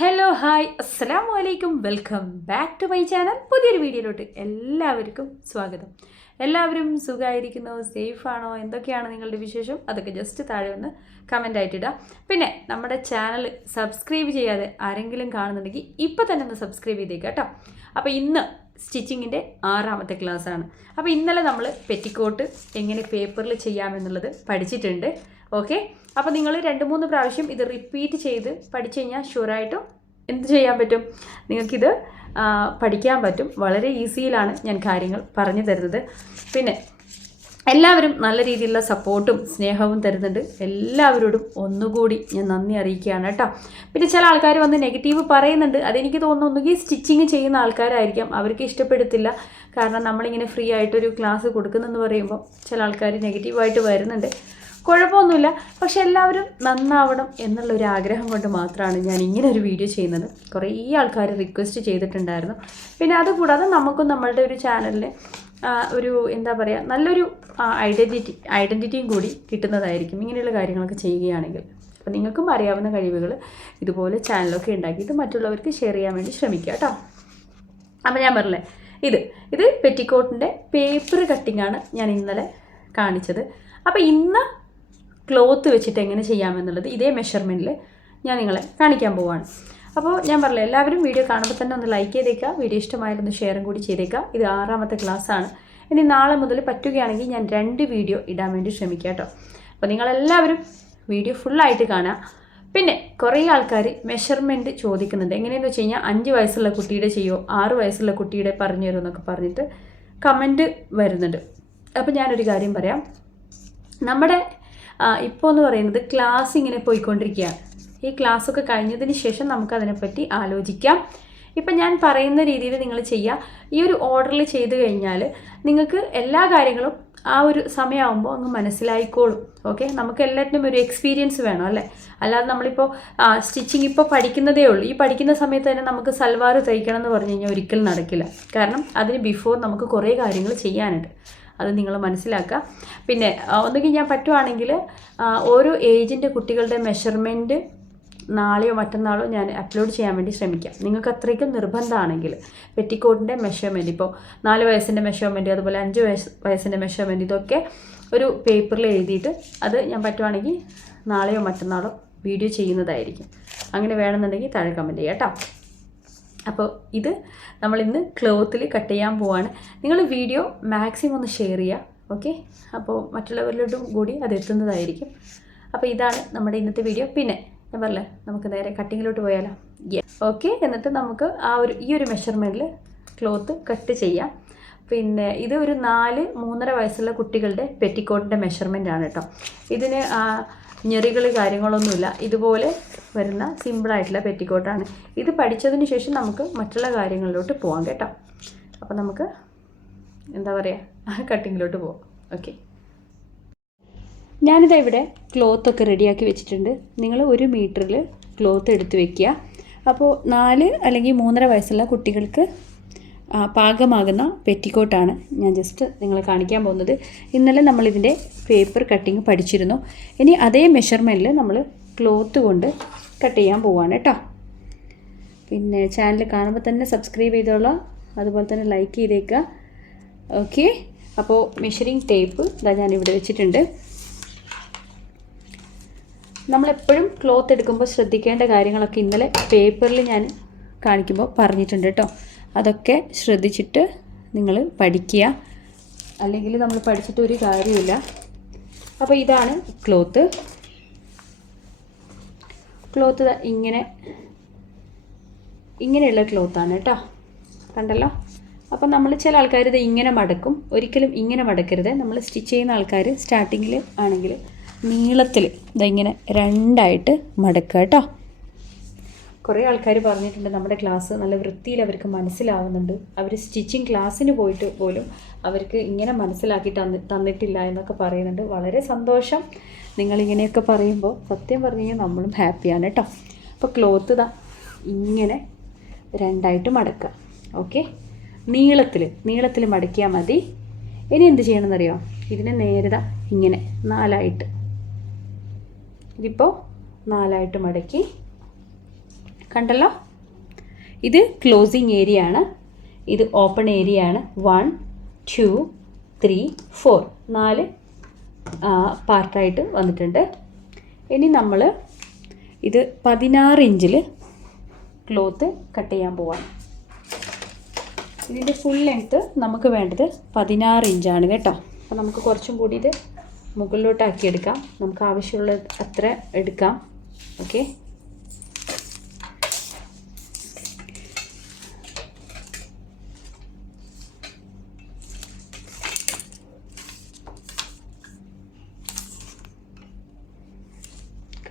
Hello hi അസ്സാം വലൈക്കും welcome back to my channel പുതിയൊരു വീഡിയോയിലോട്ട് എല്ലാവർക്കും സ്വാഗതം. എല്ലാവരും സുഖമായിരിക്കുന്നോ സേഫാണോ? എന്തൊക്കെയാണ് നിങ്ങളുടെ വിശേഷം? അതൊക്കെ ജസ്റ്റ് താഴെ ഒന്ന് കമന്റ് ആയിട്ടിടുക പിന്നെ നമ്മുടെ ചാനൽ സബ്സ്ക്രൈബ് ചെയ്യാതെ ആരെങ്കിലും കാണുന്നുണ്ടെങ്കിൽ ഇപ്പോൾ തന്നെ ഒന്ന് സബ്സ്ക്രൈബ് ചെയ്തേക്കുക കേട്ടോ. അപ്പോൾ ഇന്ന് സ്റ്റിച്ചിങ്ങിന്റെ ആറാമത്തെ ക്ലാസ്സാണ് അപ്പോൾ ഇന്നലെ നമ്മൾ പെറ്റിക്കോട്ട് എങ്ങനെ പേപ്പറിൽ ചെയ്യാമെന്നുള്ളത് പഠിച്ചിട്ടുണ്ട്. ഓക്കെ അപ്പോൾ നിങ്ങൾ രണ്ട് മൂന്ന് പ്രാവശ്യം ഇത് റിപ്പീറ്റ് ചെയ്ത് പഠിച്ചു കഴിഞ്ഞാൽ ഷുവറായിട്ടും എന്ത് ചെയ്യാൻ പറ്റും? നിങ്ങൾക്കിത് പഠിക്കാൻ പറ്റും. വളരെ ഈസിയിലാണ് ഞാൻ കാര്യങ്ങൾ പറഞ്ഞു തരുന്നത്. പിന്നെ എല്ലാവരും നല്ല രീതിയിലുള്ള സപ്പോർട്ടും സ്നേഹവും തരുന്നുണ്ട്. എല്ലാവരോടും ഒന്നുകൂടി ഞാൻ നന്ദി അറിയിക്കുകയാണ് കേട്ടോ. പിന്നെ ചില ആൾക്കാർ വന്ന് നെഗറ്റീവ് പറയുന്നുണ്ട്. അതെനിക്ക് തോന്നുന്നു ഒന്നുകിൽ സ്റ്റിച്ചിങ് ചെയ്യുന്ന ആൾക്കാരായിരിക്കാം. അവർക്ക് ഇഷ്ടപ്പെടത്തില്ല. കാരണം നമ്മളിങ്ങനെ ഫ്രീ ആയിട്ടൊരു ക്ലാസ് കൊടുക്കുന്നെന്ന് പറയുമ്പോൾ ചില ആൾക്കാർ നെഗറ്റീവായിട്ട് വരുന്നുണ്ട്. കുഴപ്പമൊന്നുമില്ല. പക്ഷെ എല്ലാവരും നന്നാവണം എന്നുള്ള ഒരു ആഗ്രഹം കൊണ്ട് മാത്രമാണ് ഞാൻ ഇങ്ങനെ ഒരു വീഡിയോ ചെയ്യുന്നത്. കുറേ ഈ ആൾക്കാർ റിക്വസ്റ്റ് ചെയ്തിട്ടുണ്ടായിരുന്നു. പിന്നെ അതുകൂടാതെ നമുക്കും നമ്മളുടെ ഒരു ചാനലിൽ ഒരു എന്താ പറയുക നല്ലൊരു ഐഡന്റിറ്റി ഐഡന്റിറ്റിയും കൂടി കിട്ടുന്നതായിരിക്കും ഇങ്ങനെയുള്ള കാര്യങ്ങളൊക്കെ ചെയ്യുകയാണെങ്കിൽ. അപ്പോൾ നിങ്ങൾക്കും അറിയാവുന്ന കഴിവുകൾ ഇതുപോലെ ചാനലൊക്കെ ഉണ്ടാക്കിയിട്ട് മറ്റുള്ളവർക്ക് ഷെയർ ചെയ്യാൻ വേണ്ടി ശ്രമിക്കുക കേട്ടോ. അപ്പോൾ ഞാൻ പറഞ്ഞില്ലേ ഇത് ഇത് പെറ്റിക്കോട്ടിന്റെ പേപ്പർ കട്ടിങ്ങാണ് ഞാൻ ഇന്നലെ കാണിച്ചത്. അപ്പോൾ ഇന്ന് ക്ലോത്ത് വെച്ചിട്ട് എങ്ങനെ ചെയ്യാമെന്നുള്ളത് ഇതേ മെഷർമെന്റിൽ ഞാൻ നിങ്ങളെ കാണിക്കാൻ പോവാണ്. അപ്പോൾ ഞാൻ പറഞ്ഞില്ല എല്ലാവരും വീഡിയോ കാണുമ്പോൾ തന്നെ ഒന്ന് ലൈക്ക് ചെയ്തേക്കുക വീഡിയോ ഇഷ്ടമായാലൊന്ന് ഷെയറും കൂടി ചെയ്തേക്കുക ഇത് ആറാമത്തെ ക്ലാസ്സാണ് ഇനി നാളെ മുതൽ പറ്റുകയാണെങ്കിൽ ഞാൻ രണ്ട് വീഡിയോ ഇടാൻ വേണ്ടി ശ്രമിക്കാം കേട്ടോ അപ്പോൾ നിങ്ങളെല്ലാവരും വീഡിയോ ഫുള്ളായിട്ട് കാണുക. പിന്നെ കുറേ ആൾക്കാർ മെഷർമെന്റ് ചോദിക്കുന്നുണ്ട്. എങ്ങനെയെന്ന് വെച്ച് കഴിഞ്ഞാൽ അഞ്ച് വയസ്സുള്ള കുട്ടിയുടെ ചെയ്യോ ആറ് വയസ്സുള്ള കുട്ടിയുടെ പറഞ്ഞു തരുമോ എന്നൊക്കെ പറഞ്ഞിട്ട് കമന്റ് വരുന്നുണ്ട്. അപ്പോൾ ഞാനൊരു കാര്യം പറയാം. നമ്മുടെ ഇപ്പോൾ എന്ന് പറയുന്നത് ക്ലാസ് ഇങ്ങനെ പോയിക്കൊണ്ടിരിക്കുകയാണ് ഈ ക്ലാസ്സൊക്കെ കഴിഞ്ഞതിന് ശേഷം നമുക്കതിനെപ്പറ്റി ആലോചിക്കാം. ഇപ്പം ഞാൻ പറയുന്ന രീതിയിൽ നിങ്ങൾ ചെയ്യുക ഈ ഒരു ഓർഡറിൽ ചെയ്ത് കഴിഞ്ഞാൽ നിങ്ങൾക്ക് എല്ലാ കാര്യങ്ങളും ആ ഒരു സമയമാകുമ്പോൾ അങ്ങ് മനസ്സിലായിക്കോളും. ഓക്കെ നമുക്ക് എല്ലാറ്റിനും ഒരു എക്സ്പീരിയൻസ് വേണം അല്ലേ? അല്ലാതെ നമ്മളിപ്പോൾ സ്റ്റിച്ചിങ് ഇപ്പോൾ പഠിക്കുന്നതേ ഉള്ളൂ. ഈ പഠിക്കുന്ന സമയത്ത് തന്നെ നമുക്ക് സൽവാർ തയ്ക്കണം എന്ന് പറഞ്ഞു കഴിഞ്ഞാൽ ഒരിക്കലും നടക്കില്ല. കാരണം അതിന് ബിഫോർ നമുക്ക് കുറേ കാര്യങ്ങൾ ചെയ്യാനുണ്ട്. അത് നിങ്ങൾ മനസ്സിലാക്കുക. പിന്നെ ഒന്നുകിൽ ഞാൻ പറ്റുവാണെങ്കിൽ ഓരോ ഏജിന്റെ കുട്ടികളുടെ മെഷർമെന്റ് നാളെയോ മറ്റന്നാളോ ഞാൻ അപ്ലോഡ് ചെയ്യാൻ വേണ്ടി ശ്രമിക്കാം. നിങ്ങൾക്ക് അത്രയ്ക്കും നിർബന്ധമാണെങ്കിൽ പെറ്റിക്കോട്ടിന്റെ മെഷർമെന്റ് ഇപ്പോൾ നാല് വയസ്സിന്റെ മെഷർമെന്റ് അതുപോലെ അഞ്ച് വയസ്സ് വയസ്സിന്റെ മെഷർമെന്റ് ഇതൊക്കെ ഒരു പേപ്പറിൽ എഴുതിയിട്ട് അത് ഞാൻ പറ്റുവാണെങ്കിൽ നാളെയോ മറ്റന്നാളോ വീഡിയോ ചെയ്യുന്നതായിരിക്കും. അങ്ങനെ വേണമെന്നുണ്ടെങ്കിൽ താഴെ കമന്റ് ചെയ്യാം കേട്ടോ. അപ്പോൾ ഇത് നമ്മൾ ഇന്ന് ക്ലോത്തിൽ കട്ട് ചെയ്യാൻ പോവാണ്. നിങ്ങൾ വീഡിയോ മാക്സിമം ഒന്ന് ഷെയർ ചെയ്യുക ഓക്കെ അപ്പോൾ മറ്റുള്ളവരിലോട്ടും കൂടി അത് എത്തുന്നതായിരിക്കും. അപ്പോൾ ഇതാണ് നമ്മുടെ ഇന്നത്തെ വീഡിയോ പിന്നെ ഞാൻ പറഞ്ഞേ നമുക്ക് നേരെ കട്ടിങ്ങിലോട്ട് പോയാലോ? ഓക്കെ എന്നിട്ട് നമുക്ക് ആ ഒരു ഈ ഒരു മെഷർമെന്റിൽ ക്ലോത്ത് കട്ട് ചെയ്യാം. പിന്നെ ഇത് ഒരു നാല് മൂന്നര വയസ്സുള്ള കുട്ടികളുടെ പെറ്റിക്കോട്ടിന്റെ മെഷർമെന്റ് ആണ് കേട്ടോ. ഇതിന് ഞെറികൾ കാര്യങ്ങളൊന്നുമില്ല. ഇതുപോലെ വരുന്ന സിമ്പിളായിട്ടുള്ള പെറ്റിക്കോട്ടാണ്. ഇത് പഠിച്ചതിന് ശേഷം നമുക്ക് മറ്റുള്ള കാര്യങ്ങളിലോട്ട് പോകാം കേട്ടോ. അപ്പോൾ നമുക്ക് എന്താ പറയുക കട്ടിങ്ങിലോട്ട് പോകാം ഓക്കെ ഞാനിതാ ഇവിടെ ക്ലോത്തൊക്കെ റെഡിയാക്കി വെച്ചിട്ടുണ്ട്. നിങ്ങൾ ഒരു മീറ്ററിൽ ക്ലോത്ത് എടുത്ത് വെക്കുക. അപ്പോൾ നാല് അല്ലെങ്കിൽ മൂന്നര വയസ്സുള്ള കുട്ടികൾക്ക് പാകമാകുന്ന പെറ്റിക്കോട്ടാണ് ഞാൻ ജസ്റ്റ് നിങ്ങളെ കാണിക്കാൻ പോകുന്നത്. ഇന്നലെ നമ്മളിതിന്റെ പേപ്പർ കട്ടിങ് പഠിച്ചിരുന്നു. ഇനി അതേ മെഷർമെന്റിൽ നമ്മൾ ക്ലോത്ത് കൊണ്ട് കട്ട് ചെയ്യാൻ പോവാണ് കേട്ടോ. പിന്നെ ചാനൽ കാണുമ്പോൾ തന്നെ സബ്സ്ക്രൈബ് ചെയ്തോളാം. അതുപോലെ തന്നെ ലൈക്ക് ചെയ്തേക്കുക ഓക്കെ അപ്പോൾ മെഷറിങ് ടേപ്പ് ഇതാ ഞാനിവിടെ വെച്ചിട്ടുണ്ട്. നമ്മളെപ്പോഴും ക്ലോത്ത് എടുക്കുമ്പോൾ ശ്രദ്ധിക്കേണ്ട കാര്യങ്ങളൊക്കെ ഇന്നലെ പേപ്പറിൽ ഞാൻ കാണിക്കുമ്പോൾ പറഞ്ഞിട്ടുണ്ട് കേട്ടോ. അതൊക്കെ ശ്രദ്ധിച്ചിട്ട് നിങ്ങൾ പഠിക്കുക. അല്ലെങ്കിൽ നമ്മൾ പഠിച്ചിട്ട് ഒരു കാര്യമില്ല അപ്പോൾ ഇതാണ് ക്ലോത്ത് ക്ലോത്ത് ഇങ്ങനെ ഇങ്ങനെയുള്ള ക്ലോത്താണ് കേട്ടോ. കണ്ടല്ലോ? അപ്പം നമ്മൾ ചില ആൾക്കാർ ഇത് ഇങ്ങനെ മടക്കും. ഒരിക്കലും ഇങ്ങനെ മടക്കരുത്. നമ്മൾ സ്റ്റിച്ച് ചെയ്യുന്ന ആൾക്കാർ സ്റ്റാർട്ടിങ്ങിൽ ആണെങ്കിൽ നീളത്തിൽ ഇതിങ്ങനെ രണ്ടായിട്ട് മടക്കുക കേട്ടോ. കുറേ ആൾക്കാർ പറഞ്ഞിട്ടുണ്ട് നമ്മുടെ ക്ലാസ് നല്ല വൃത്തിയിൽ അവർക്ക് മനസ്സിലാവുന്നുണ്ട്. അവർ സ്റ്റിച്ചിങ് ക്ലാസ്സിന് പോയിട്ട് പോലും അവർക്ക് ഇങ്ങനെ മനസ്സിലാക്കി തന്നി തന്നിട്ടില്ല എന്നൊക്കെ പറയുന്നുണ്ട്. വളരെ സന്തോഷം നിങ്ങളിങ്ങനെയൊക്കെ പറയുമ്പോൾ. സത്യം പറഞ്ഞു കഴിഞ്ഞാൽ നമ്മളും ഹാപ്പിയാണ് കേട്ടോ അപ്പോൾ ക്ലോത്ത് ഇതാ ഇങ്ങനെ രണ്ടായിട്ട് മടക്കുക. ഓക്കെ നീളത്തിൽ നീളത്തിൽ മടക്കിയാൽ മതി. ഇനി എന്ത് ചെയ്യണമെന്നറിയോ? ഇതിനെ നേരിത ഇങ്ങനെ നാലായിട്ട്. ഇതിപ്പോൾ നാലായിട്ട് മടക്കി കണ്ടല്ലോ? ഇത് ക്ലോസിങ് ഏരിയ ആണ്. ഇത് ഓപ്പൺ ഏരിയ ആണ്. വൺ ടു ത്രീ ഫോർ നാല് പാർട്ടായിട്ട് വന്നിട്ടുണ്ട്. ഇനി നമ്മൾ ഇത് പതിനാറ് ഇഞ്ചിൽ ക്ലോത്ത് കട്ട് ചെയ്യാൻ പോവാണ്. ഇതിന്റെ ഫുൾ ലെങ്ത്ത് നമുക്ക് വേണ്ടത് പതിനാറ് ഇഞ്ചാണ് കേട്ടോ. അപ്പോൾ നമുക്ക് കുറച്ചും കൂടി ഇത് മുകളിലോട്ടാക്കി എടുക്കാം. നമുക്ക് ആവശ്യമുള്ള അത്ര എടുക്കാം. ഓക്കെ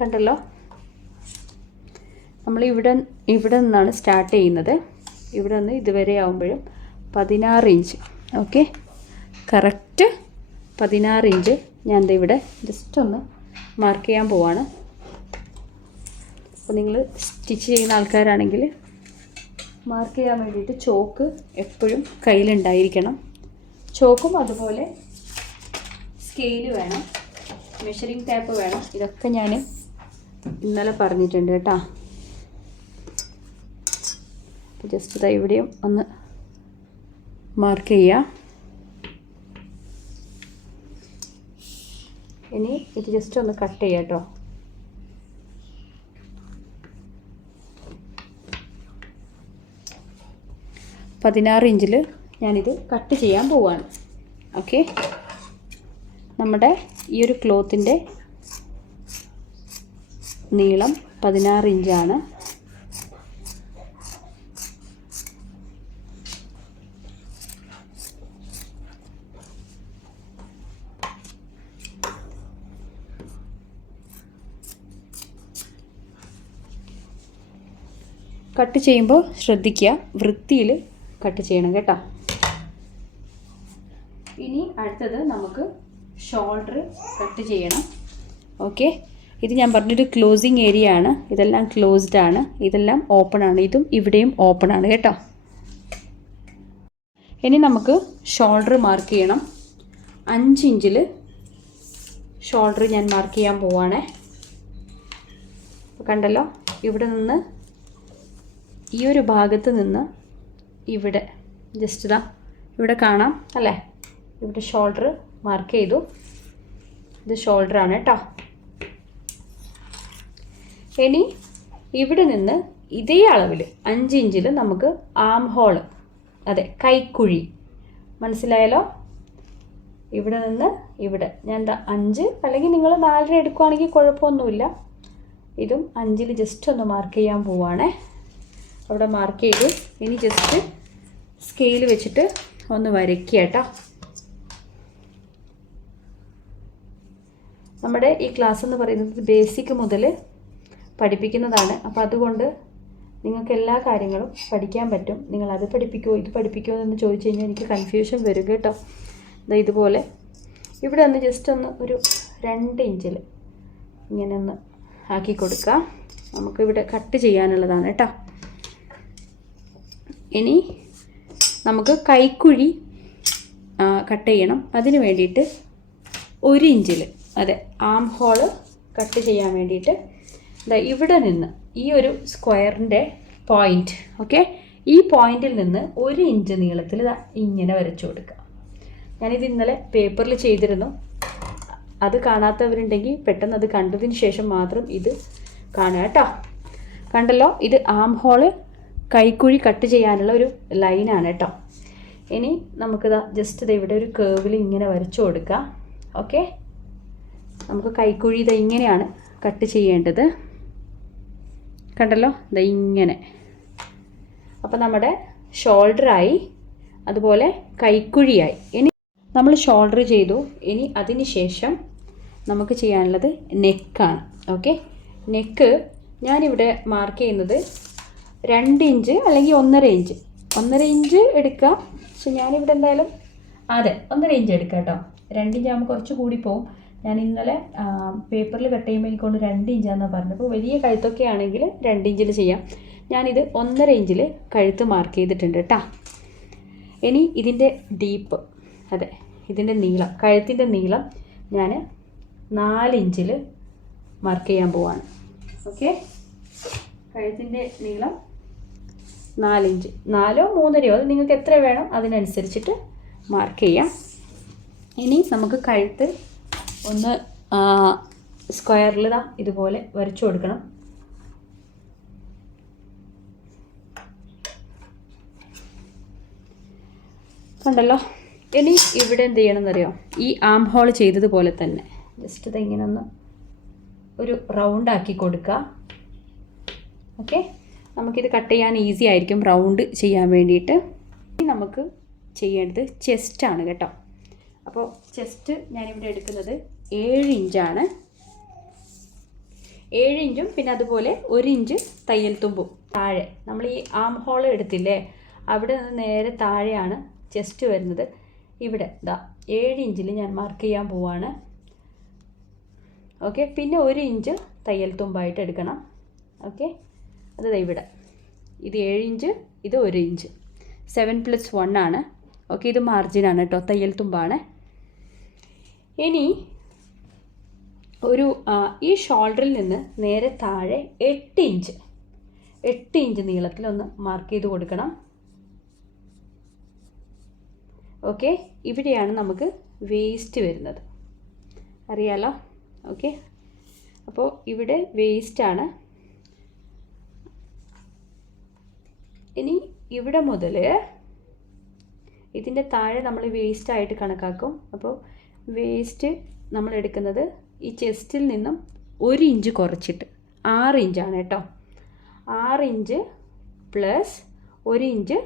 കണ്ടല്ലോ നമ്മൾ ഇവിടെ ഇവിടെ നിന്നാണ് സ്റ്റാർട്ട് ചെയ്യുന്നത്. ഇവിടെ നിന്ന് ഇതുവരെ ആകുമ്പോഴും പതിനാറ് ഇഞ്ച് ഓക്കെ കറക്റ്റ് പതിനാറ് ഇഞ്ച് ഞാൻ ഇവിടെ ജസ്റ്റ് ഒന്ന് മാർക്ക് ചെയ്യാൻ പോവാണ്. അപ്പോൾ നിങ്ങൾ സ്റ്റിച്ച് ചെയ്യുന്ന ആൾക്കാരാണെങ്കിൽ മാർക്ക് ചെയ്യാൻ വേണ്ടിയിട്ട് ചോക്ക് എപ്പോഴും കയ്യിലുണ്ടായിരിക്കണം. ചോക്കും അതുപോലെ സ്കെയിൽ വേണം. മെഷറിംഗ് ടാപ്പ് വേണം. ഇതൊക്കെ ഞാൻ ഇന്നലെ പറഞ്ഞിട്ടുണ്ട് കേട്ടോ. ജസ്റ്റ് ഇതാ ഇവിടെയും ഒന്ന് മാർക്ക് ചെയ്യുക ഇനി ഇത് ജസ്റ്റ് ഒന്ന് കട്ട് ചെയ്യാം കേട്ടോ പതിനാറ് ഇഞ്ചിൽ ഞാനിത് കട്ട് ചെയ്യാൻ പോവാണ്. ഓക്കെ നമ്മുടെ ഈ ഒരു ക്ലോത്തിന്റെ നീളം പതിനാറ് ഇഞ്ചാണ്. കട്ട് ചെയ്യുമ്പോൾ ശ്രദ്ധിക്കുക. വൃത്തിയിൽ കട്ട് ചെയ്യണം കേട്ടോ. ഇനി അടുത്തത് നമുക്ക് ഷോൾഡർ കട്ട് ചെയ്യണം. ഓക്കെ ഇത് ഞാൻ പറഞ്ഞൊരു ക്ലോസിങ് ഏരിയ ആണ്. ഇതെല്ലാം ക്ലോസ്ഡ് ആണ്. ഇതെല്ലാം ഓപ്പൺ ആണ്. ഇതും ഇവിടെയും ഓപ്പൺ ആണ് കേട്ടോ. ഇനി നമുക്ക് ഷോൾഡർ മാർക്ക് ചെയ്യണം. അഞ്ച് ഇഞ്ചിൽ ഷോൾഡർ ഞാൻ മാർക്ക് ചെയ്യാൻ പോവാണേ. കണ്ടല്ലോ? ഇവിടെ നിന്ന് ഈ ഒരു ഭാഗത്ത് നിന്ന് ഇവിടെ ജസ്റ്റ് ഇതാ ഇവിടെ കാണാം അല്ലേ? ഇവിടെ ഷോൾഡർ മാർക്ക് ചെയ്തു. ഇത് ഷോൾഡറാണ് കേട്ടോ. ഇനി ഇവിടെ നിന്ന് ഇതേ അളവിൽ അഞ്ച് ഇഞ്ചിൽ നമുക്ക് ആം ഹോൾ അതെ കൈക്കുഴി. മനസ്സിലായല്ലോ? ഇവിടെ നിന്ന് ഇവിടെ. ഞാൻ എന്താ അഞ്ച് അല്ലെങ്കിൽ നിങ്ങൾ നാലര എടുക്കുവാണെങ്കിൽ കുഴപ്പമൊന്നുമില്ല. ഇതും അഞ്ചിൽ ജസ്റ്റ് ഒന്ന് മാർക്ക് ചെയ്യാൻ പോവാണേ. അവിടെ മാർക്ക് ചെയ്തു. ഇനി ജസ്റ്റ് സ്കെയിൽ വെച്ചിട്ട് ഒന്ന് വരയ്ക്കുക കേട്ടോ. നമ്മുടെ ഈ ക്ലാസ് എന്ന് പറയുന്നത് ബേസിക് മുതൽ പഠിപ്പിക്കുന്നതാണ്. അപ്പോൾ അതുകൊണ്ട് നിങ്ങൾക്ക് എല്ലാ കാര്യങ്ങളും പഠിക്കാൻ പറ്റും. നിങ്ങൾ അത് പഠിപ്പിക്കുമോ ഇത് പഠിപ്പിക്കുമോ എന്ന് ചോദിച്ചു കഴിഞ്ഞാൽ എനിക്ക് കൺഫ്യൂഷൻ വരും കേട്ടോ. ഇതുപോലെ. ഇവിടെ ഒന്ന് ജസ്റ്റ് ഒന്ന് ഒരു രണ്ട് ഇഞ്ചിൽ ഇങ്ങനെ ഒന്ന് ആക്കി കൊടുക്കുക നമുക്കിവിടെ കട്ട് ചെയ്യാനുള്ളതാണ് കേട്ടോ. ഇനി നമുക്ക് കൈക്കുഴി കട്ട് ചെയ്യണം. അതിന് വേണ്ടിയിട്ട് ഒരു ഇഞ്ചിൽ അതെ ആം ഹോൾ കട്ട് ചെയ്യാൻ വേണ്ടിയിട്ട് ഇവിടെ നിന്ന് ഈ ഒരു സ്ക്വയറിന്റെ പോയിന്റ് ഓക്കെ ഈ പോയിന്റിൽ നിന്ന് ഒരു ഇഞ്ച് നീളത്തിൽ ഇങ്ങനെ വരച്ചു കൊടുക്കുക. ഞാനിത് ഇന്നലെ പേപ്പറിൽ ചെയ്തിരുന്നു. അത് കാണാത്തവരുണ്ടെങ്കിൽ പെട്ടെന്ന് അത് കണ്ടതിന് ശേഷം മാത്രം ഇത് കാണുക കേട്ടോ. കണ്ടല്ലോ? ഇത് ആം ഹോൾ കൈക്കുഴി കട്ട് ചെയ്യാനുള്ള ഒരു ലൈനാണ് കേട്ടോ. ഇനി നമുക്കിതാ ജസ്റ്റ് ഇത് ഇവിടെ ഒരു കേവിൽ ഇങ്ങനെ വരച്ചു കൊടുക്കുക. ഓക്കെ നമുക്ക് കൈക്കുഴി ഇത് ഇങ്ങനെയാണ് കട്ട് ചെയ്യേണ്ടത്. കണ്ടല്ലോ? ഇതാ ഇങ്ങനെ. അപ്പോൾ നമ്മുടെ ഷോൾഡറായി അതുപോലെ കൈക്കുഴിയായി. ഇനി നമ്മൾ ഷോൾഡർ ചെയ്തു. ഇനി അതിന് ശേഷം നമുക്ക് ചെയ്യാനുള്ളത് നെക്കാണ്. ഓക്കെ? നെക്ക് ഞാനിവിടെ മാർക്ക് ചെയ്യുന്നത് രണ്ട് ഇഞ്ച് അല്ലെങ്കിൽ ഒന്നര ഇഞ്ച്. ഒന്നര ഇഞ്ച് എടുക്കാം. പക്ഷെ ഞാനിവിടെ എന്തായാലും അതെ ഒന്നര ഇഞ്ച് എടുക്കാം കേട്ടോ. രണ്ട് ഇഞ്ച് കുറച്ച് കൂടി പോകും ഞാൻ ഇന്നലെ പേപ്പറിൽ കട്ട് ചെയ്യുമ്പോൾ എനിക്കൊണ്ട് രണ്ട് ഇഞ്ചാണെന്നാണ് പറഞ്ഞത്. അപ്പോൾ വലിയ കഴുത്തൊക്കെ ആണെങ്കിൽ രണ്ട് ഇഞ്ചിൽ ചെയ്യാം. ഞാനിത് ഒന്നര ഇഞ്ചിൽ കഴുത്ത് മാർക്ക് ചെയ്തിട്ടുണ്ട് കേട്ടോ ഇനി ഇതിന്റെ ഡീപ്പ് അതെ ഇതിന്റെ നീളം കഴുത്തിന്റെ നീളം ഞാൻ നാല് ഇഞ്ചിൽ മാർക്ക് ചെയ്യാൻ പോവാണ്. ഓക്കെ? കഴുത്തിന്റെ നീളം നാലിഞ്ച് നാലോ മൂന്നരയോ അത് നിങ്ങൾക്ക് എത്ര വേണം അതിനനുസരിച്ചിട്ട് മാർക്ക് ചെയ്യാം. ഇനി നമുക്ക് കഴുത്ത് ഒന്ന് സ്ക്വയറിൽ ഇതാ ഇതുപോലെ വരച്ചു കൊടുക്കണം. കണ്ടല്ലോ? ഇനി ഇവിടെ എന്ത് ചെയ്യണം എന്നറിയോ ഈ ആം ഹോൾ ചെയ്തതുപോലെ തന്നെ. ജസ്റ്റ് ഇത് ഇങ്ങനെ ഒന്ന് ഒരു റൗണ്ട് ആക്കി കൊടുക്കുക ഓക്കെ നമുക്കിത് കട്ട് ചെയ്യാൻ ഈസി ആയിരിക്കും. റൗണ്ട് ചെയ്യാൻ വേണ്ടിയിട്ട്. ഇനി നമുക്ക് ചെയ്യേണ്ടത് ചെസ്റ്റാണ് കേട്ടോ. അപ്പോൾ ചെസ്റ്റ് ഞാനിവിടെ എടുക്കുന്നത് ഏഴ് ഇഞ്ചാണ് ഏഴ് ഇഞ്ചും പിന്നെ അതുപോലെ ഒരു ഇഞ്ച് തയ്യൽ തുമ്പും. താഴെ നമ്മൾ ഈ ആം ഹോൾ എടുത്തില്ലേ അവിടെ നിന്ന് നേരെ താഴെയാണ് ചെസ്റ്റ് വരുന്നത്. ഇവിടെ ഇതാ ഏഴ് ഇഞ്ചിൽ ഞാൻ മാർക്ക് ചെയ്യാൻ പോവാണ്. ഓക്കെ പിന്നെ ഒരു ഇഞ്ച് തയ്യൽ തുമ്പായിട്ട് എടുക്കണം. ഓക്കെ അത് ഇവിടെ. ഇത് ഏഴ് ഇഞ്ച് ഇത് ഒരു ഇഞ്ച് സെവൻ പ്ലസ് വൺ ആണ്. ഓക്കെ ഇത് മാർജിനാണ് കേട്ടോ തയ്യൽ തുമ്പാണ്. ഇനി ഒരു ഈ ഷോൾഡറിൽ നിന്ന് നേരെ താഴെ എട്ട് ഇഞ്ച് എട്ട് ഇഞ്ച് നീളത്തിലൊന്ന് മാർക്ക് ചെയ്ത് കൊടുക്കണം. ഓക്കെ ഇവിടെയാണ് നമുക്ക് വേസ്റ്റ് വരുന്നത്. അറിയാലോ? ഓക്കെ അപ്പോൾ ഇവിടെ വേസ്റ്റാണ് ഇനി ഇവിടെ മുതൽ ഇതിന്റെ താഴെ നമ്മൾ വേസ്റ്റായിട്ട് കണക്കാക്കും. അപ്പോൾ വേസ്റ്റ് നമ്മൾ എടുക്കുന്നത് ഈ ചെസ്റ്റിൽ നിന്നും ഒരു ഇഞ്ച് കുറച്ചിട്ട്. ആറ് ഇഞ്ചാണ് കേട്ടോ. ആറ് ഇഞ്ച് പ്ലസ് ഒരു ഇഞ്ച്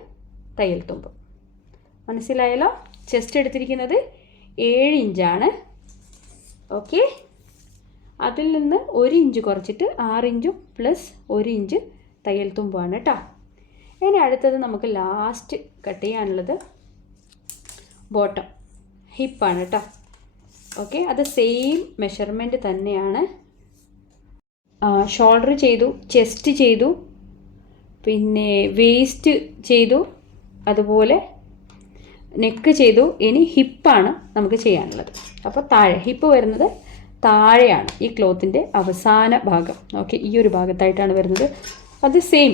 തയ്യൽ തുമ്പ്. മനസ്സിലായല്ലോ? ചെസ്റ്റ് എടുത്തിരിക്കുന്നത് ഏഴ് ഇഞ്ചാണ് ഓക്കെ അതിൽ നിന്ന് ഒരു ഇഞ്ച് കുറച്ചിട്ട് ആറ് ഇഞ്ചും പ്ലസ് ഒരു ഇഞ്ച് തയ്യൽ തുമ്പാണ് കേട്ടോ. ഇനി അടുത്തത് നമുക്ക് ലാസ്റ്റ് കട്ട് ചെയ്യാനുള്ളത് ബോട്ടം ഹിപ്പാണ് കേട്ടോ. ഓക്കെ അത് സെയിം മെഷർമെന്റ് തന്നെയാണ്. ഷോൾഡർ ചെയ്തു ചെസ്റ്റ് ചെയ്തു പിന്നെ വേസ്റ്റ് ചെയ്തു അതുപോലെ നെക്ക് ചെയ്തു. ഇനി ഹിപ്പാണ് നമുക്ക് ചെയ്യാനുള്ളത്. അപ്പോൾ താഴെ ഹിപ്പ് വരുന്നത് താഴെയാണ് ഈ ക്ലോത്തിന്റെ അവസാന ഭാഗം. ഓക്കെ ഈ ഒരു ഭാഗത്തായിട്ടാണ് വരുന്നത്. അത് സെയിം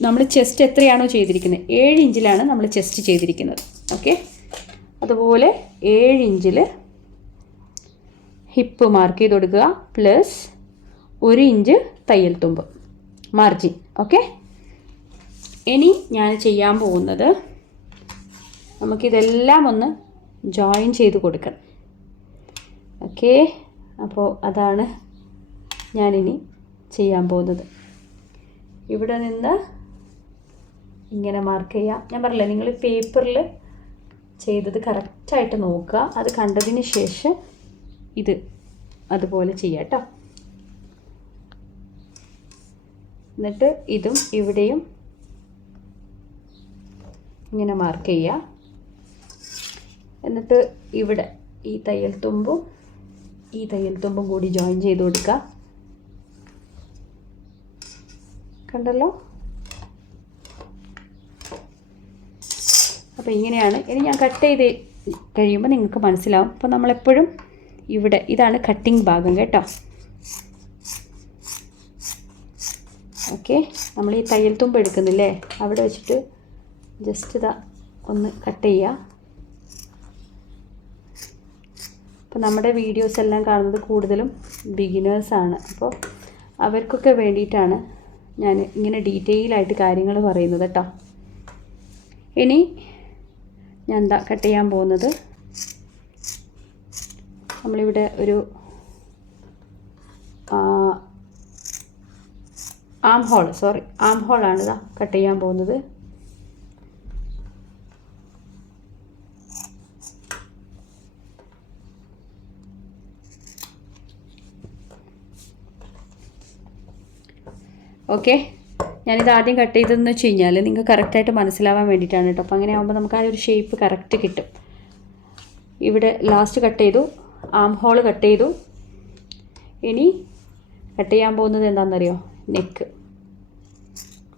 നമ്മൾ ചെസ്റ്റ് എത്രയാണോ ചെയ്തിരിക്കുന്നത്? ഏഴ് ഇഞ്ചിലാണ് നമ്മൾ ചെസ്റ്റ് ചെയ്തിരിക്കുന്നത്. ഓക്കെ അതുപോലെ ഏഴ് ഇഞ്ചിൽ ഹിപ്പ് മാർക്ക് ചെയ്ത് കൊടുക്കുക. പ്ലസ് ഒരു ഇഞ്ച് തയ്യൽ തുമ്പ്. മാർജിൻ ഓക്കെ ഇനി ഞാൻ ചെയ്യാൻ പോകുന്നത് നമുക്കിതെല്ലാം ഒന്ന് ജോയിൻ ചെയ്ത് കൊടുക്കണം. ഓക്കെ അപ്പോൾ അതാണ് ഞാനിനി ചെയ്യാൻ പോകുന്നത്. ഇവിടെ നിന്ന് ഇങ്ങനെ മാർക്ക് ചെയ്യാം. ഞാൻ പറഞ്ഞില്ലേ നിങ്ങൾ പേപ്പറിൽ ചെയ്തത് കറക്റ്റായിട്ട് നോക്കുക. അത് കണ്ടതിന് ശേഷം ഇത് അതുപോലെ ചെയ്യാം കേട്ടോ. എന്നിട്ട് ഇതും ഇവിടെയും ഇങ്ങനെ മാർക്ക് ചെയ്യുക. എന്നിട്ട് ഇവിടെ ഈ തയ്യൽ തുമ്പും ഈ തയ്യൽ തുമ്പും കൂടി ജോയിൻ ചെയ്ത് കൊടുക്കുക. കണ്ടല്ലോ? അപ്പോൾ ഇങ്ങനെയാണ്. ഇനി ഞാൻ കട്ട് ചെയ്ത് കഴിയുമ്പോൾ നിങ്ങൾക്ക് മനസ്സിലാവും. അപ്പോൾ നമ്മളെപ്പോഴും ഇവിടെ ഇതാണ് കട്ടിങ് ഭാഗം കേട്ടോ. ഓക്കെ നമ്മൾ ഈ തയ്യൽ തുമ്പ് എടുക്കുന്നില്ലേ? അവിടെ വെച്ചിട്ട് ജസ്റ്റ് ഇതാ ഒന്ന് കട്ട് ചെയ്യുക അപ്പോൾ നമ്മുടെ വീഡിയോസ് എല്ലാം കാണുന്നത് കൂടുതലും ബിഗിനേഴ്സാണ് അപ്പോൾ അവർക്കൊക്കെ വേണ്ടിയിട്ടാണ് ഞാൻ ഇങ്ങനെ ഡീറ്റെയിൽ ആയിട്ട് കാര്യങ്ങൾ പറയുന്നത് കേട്ടോ. ഇനി ഞാൻ എന്താ കട്ട് ചെയ്യാൻ പോകുന്നത് നമ്മളിവിടെ ഒരു ആം ഹോൾ സോറി ആം ഹോളാണ് ഇതാ കട്ട് ചെയ്യാൻ പോകുന്നത്. ഓക്കെ ഞാനിത് ആദ്യം കട്ട് ചെയ്തതെന്ന് വെച്ച് കഴിഞ്ഞാൽ നിങ്ങൾക്ക് കറക്റ്റായിട്ട് മനസ്സിലാവാൻ വേണ്ടിയിട്ടാണ് കേട്ടോ. അപ്പോൾ അങ്ങനെ ആകുമ്പോൾ നമുക്ക് ആ ഒരു ഷേപ്പ് കറക്റ്റ് കിട്ടും. ഇവിടെ ലാസ്റ്റ് കട്ട് ചെയ്തു. ആം ഹോൾ കട്ട് ചെയ്തു. ഇനി കട്ട് ചെയ്യാൻ പോകുന്നത് എന്താണെന്നറിയോ? നെക്ക്.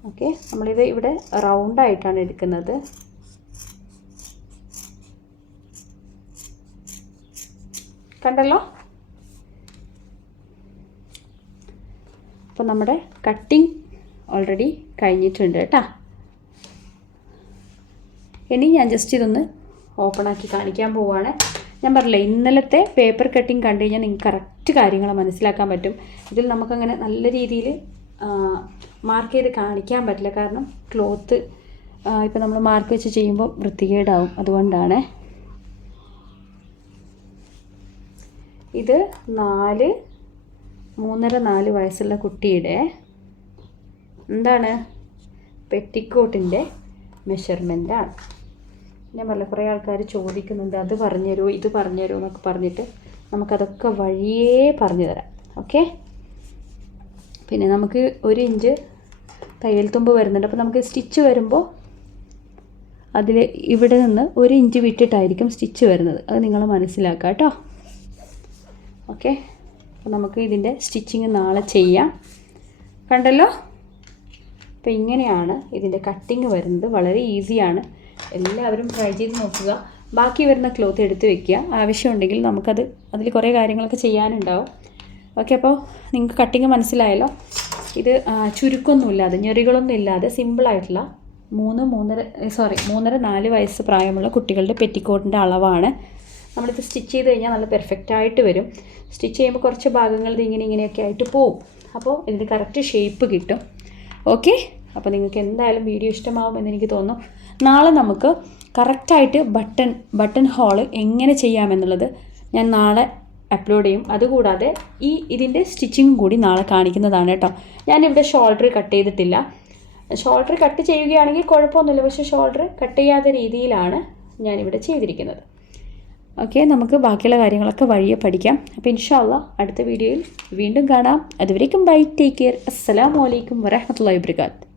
ഓക്കെ നമ്മളിത് ഇവിടെ റൗണ്ടായിട്ടാണ് എടുക്കുന്നത്. കണ്ടല്ലോ? അപ്പോൾ നമ്മുടെ കട്ടിങ് ഓൾറെഡി കഴിഞ്ഞിട്ടുണ്ട് കേട്ടോ. ഇനി ഞാൻ ജസ്റ്റ് ഇതൊന്ന് ഓപ്പൺ ആക്കി കാണിക്കാൻ പോവുകയാണ് ഞാൻ പറഞ്ഞില്ലേ ഇന്നലത്തെ പേപ്പർ കട്ടിങ് കണ്ടു കഴിഞ്ഞാൽ നിങ്ങൾക്ക് കറക്റ്റ് കാര്യങ്ങൾ മനസ്സിലാക്കാൻ പറ്റും. ഇതിൽ നമുക്കങ്ങനെ നല്ല രീതിയിൽ മാർക്ക് ചെയ്ത് കാണിക്കാൻ പറ്റില്ല. കാരണം ക്ലോത്ത് ഇപ്പം നമ്മൾ മാർക്ക് വെച്ച് ചെയ്യുമ്പോൾ വൃത്തികേടാവും. അതുകൊണ്ടാണ്. ഇത് നാല് മൂന്നര നാല് വയസ്സുള്ള കുട്ടിയുടെ എന്താണ്? പെറ്റിക്കോട്ടിന്റെ മെഷർമെന്റാണ് ഞാൻ പറഞ്ഞ കുറേ ആൾക്കാർ ചോദിക്കുന്നുണ്ട് അത് പറഞ്ഞു തരുമോ ഇത് പറഞ്ഞു തരുമോ എന്നൊക്കെ പറഞ്ഞിട്ട് നമുക്കതൊക്കെ വഴിയേ പറഞ്ഞു തരാം ഓക്കെ? പിന്നെ നമുക്ക് ഒരു ഇഞ്ച് തയ്യൽ തുമ്പ് വരുന്നുണ്ട്. അപ്പോൾ നമുക്ക് സ്റ്റിച്ച് വരുമ്പോൾ അതിൽ ഇവിടെ നിന്ന് ഒരു ഇഞ്ച് വിട്ടിട്ടായിരിക്കും സ്റ്റിച്ച് വരുന്നത്. അത് നിങ്ങൾ മനസ്സിലാക്കുക കേട്ടോ. ഓക്കെ? അപ്പോൾ നമുക്ക് ഇതിന്റെ സ്റ്റിച്ചിങ് നാളെ ചെയ്യാം. കണ്ടല്ലോ? അപ്പോൾ ഇങ്ങനെയാണ് ഇതിന്റെ കട്ടിങ് വരുന്നത്. വളരെ ഈസിയാണ്. എല്ലാവരും ട്രൈ ചെയ്ത് നോക്കുക. ബാക്കി വരുന്ന ക്ലോത്ത് എടുത്ത് വെക്കുക. ആവശ്യമുണ്ടെങ്കിൽ നമുക്കത് അതിൽ കുറേ കാര്യങ്ങളൊക്കെ ചെയ്യാനുണ്ടാവും. ഓക്കെ അപ്പോൾ നിങ്ങൾക്ക് കട്ടിങ് മനസ്സിലായല്ലോ? ഇത് ചുരുക്കൊന്നും ഇല്ലാതെ ഞെറികളൊന്നും ഇല്ലാതെ സിമ്പിളായിട്ടുള്ള മൂന്ന് മൂന്നര സോറി മൂന്നര നാല് വയസ്സ് പ്രായമുള്ള കുട്ടികളുടെ പെറ്റിക്കോട്ടിന്റെ അളവാണ്. നമ്മളിത് സ്റ്റിച്ച് ചെയ്ത് കഴിഞ്ഞാൽ നല്ല പെർഫെക്റ്റ് ആയിട്ട് വരും. സ്റ്റിച്ച് ചെയ്യുമ്പോൾ കുറച്ച് ഭാഗങ്ങൾ ഇങ്ങനെ ഇങ്ങനെയൊക്കെ ആയിട്ട് പോവും. അപ്പോൾ ഇതിന് കറക്റ്റ് ഷേപ്പ് കിട്ടും. ഓക്കെ അപ്പോൾ നിങ്ങൾക്ക് എന്തായാലും വീഡിയോ ഇഷ്ടമാവുമെന്ന് എനിക്ക് തോന്നുന്നു. നാളെ നമുക്ക് കറക്റ്റായിട്ട് ബട്ടൺ ബട്ടൺ ഹോൾ എങ്ങനെ ചെയ്യാമെന്നുള്ളത് ഞാൻ നാളെ അപ്ലോഡ് ചെയ്യും. അതുകൂടാതെ ഈ ഇതിന്റെ സ്റ്റിച്ചിങ്ങും കൂടി നാളെ കാണിക്കുന്നതാണ് കേട്ടോ. ഞാനിവിടെ ഷോൾഡർ കട്ട് ചെയ്തിട്ടില്ല. ഷോൾഡർ കട്ട് ചെയ്യുകയാണെങ്കിൽ കുഴപ്പമൊന്നുമില്ല. പക്ഷേ ഷോൾഡർ കട്ട് ചെയ്യാത്ത രീതിയിലാണ് ഞാനിവിടെ ചെയ്തിരിക്കുന്നത്. ഓക്കെ നമുക്ക് ബാക്കിയുള്ള കാര്യങ്ങളൊക്കെ വഴിയെ പഠിക്കാം. അപ്പോൾ ഇൻഷാല്ല അടുത്ത വീഡിയോയിൽ വീണ്ടും കാണാം. അതുവരേക്കും ബൈ ടേക്ക് കെയർ അസ്സലാമു അലൈക്കും വരഹമുല്ലാ വബറകാത്ത്